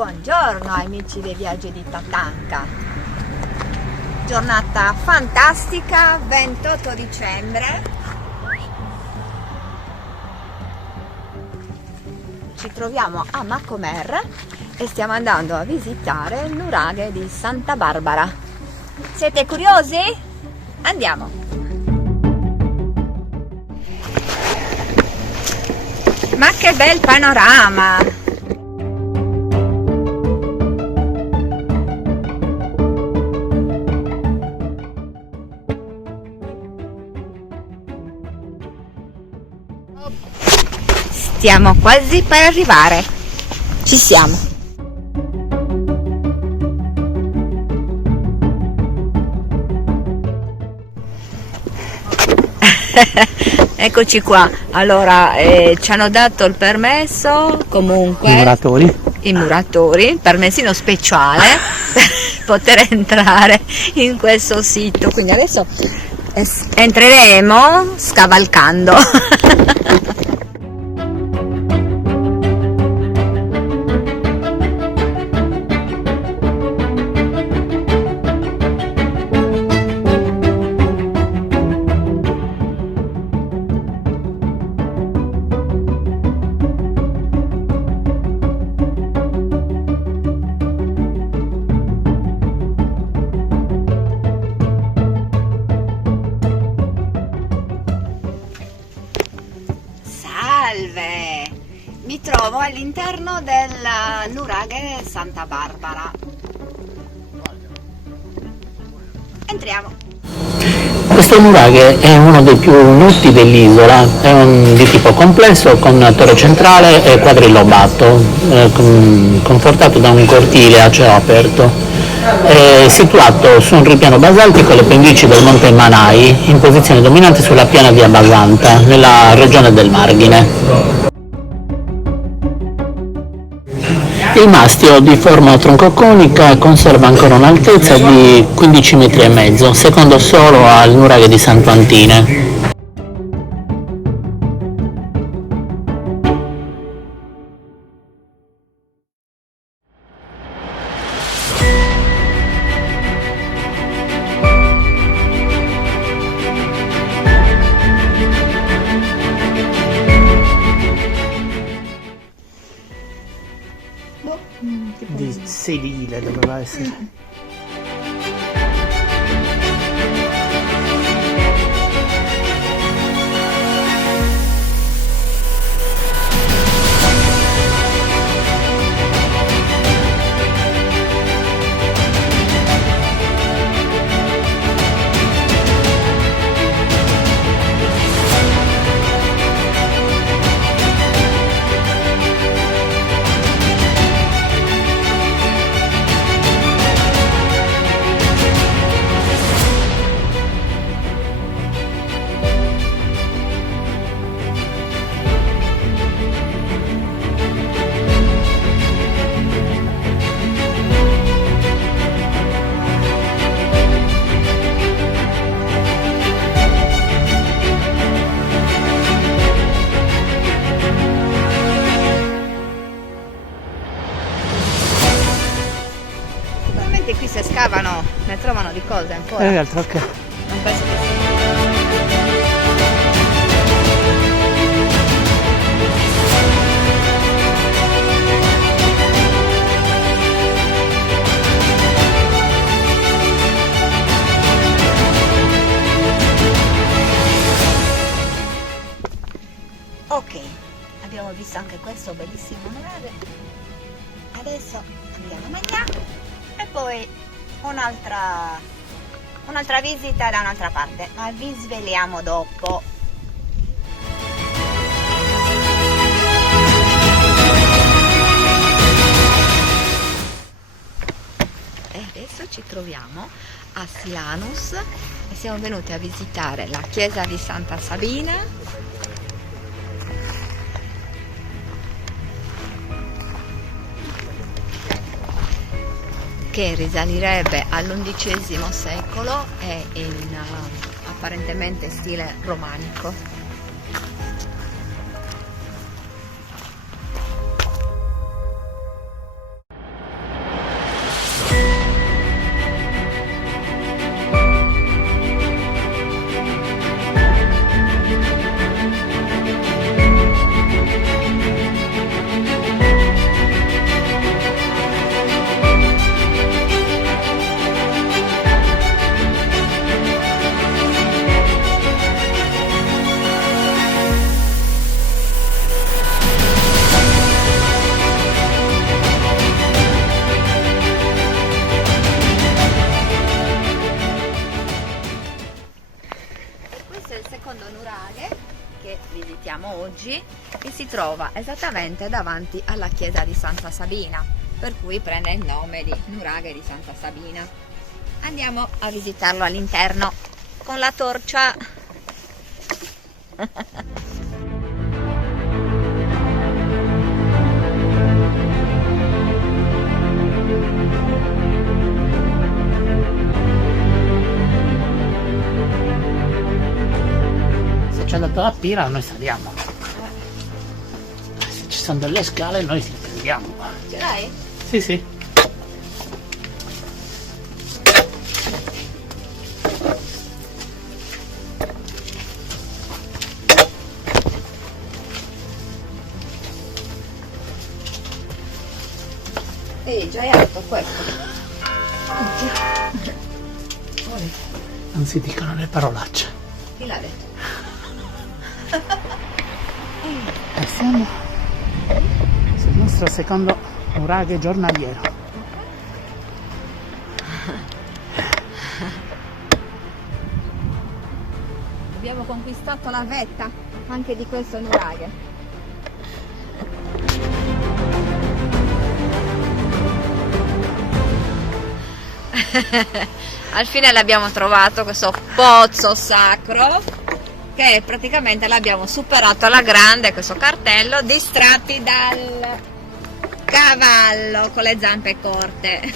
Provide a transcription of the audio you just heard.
buongiorno amici dei viaggi di Tatanka. Giornata fantastica, 28 dicembre. Ci troviamo a Macomer e stiamo andando a visitare il nuraghe di Santa Barbara. Siete curiosi? Andiamo! Ma che bel panorama! Stiamo quasi per arrivare. Ci siamo. Eccoci qua. Allora, ci hanno dato il permesso, comunque i muratori, permessino speciale per poter entrare in questo sito. Quindi adesso entreremo scavalcando. Salve! Mi trovo all'interno del nuraghe Santa Barbara. Entriamo. Questo nuraghe è uno dei più noti dell'isola, è di tipo complesso con torre centrale e quadrilobato, confortato da un cortile a cielo aperto. È situato su un ripiano basaltico alle pendici del monte Manai, in posizione dominante sulla piana di Abasanta, nella regione del Marghine. Il mastio, di forma troncoconica, conserva ancora un'altezza di 15,5 metri, secondo solo al nuraghe di Santo Antine. Di sedile doveva essere. Qui se scavano ne trovano di cose ancora. Altro che. Non penso che sia. Ok, abbiamo visto anche questo bellissimo nuraghe. Adesso andiamo a mangiare. E poi un'altra visita da un'altra parte, ma vi sveliamo dopo. E adesso ci troviamo a Silanus e siamo venuti a visitare la chiesa di Santa Sabina, che risalirebbe all'undicesimo secolo e in apparentemente stile romanico. che visitiamo oggi, e si trova esattamente davanti alla chiesa di Santa Sabina, per cui prende il nome di nuraghe di Santa Sabina. Andiamo a visitarlo all'interno con la torcia. Se c'è la pira noi saliamo. Se ci sono delle scale noi ci prendiamo. Ce l'hai? Sì, sì. Già è alto questo. Non si dicono le parolacce. Chi l'ha detto? E siamo sul nostro secondo nuraghe giornaliero. Abbiamo conquistato la vetta anche di questo nuraghe. Al fine l'abbiamo trovato questo pozzo sacro, che praticamente l'abbiamo superato alla grande, questo cartello, distratti dal cavallo con le zampe corte.